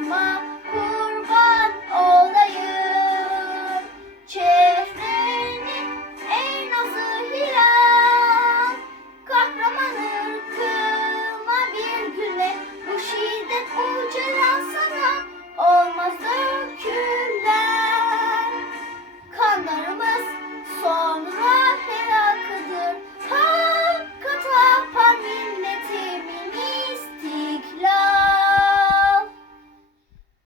妈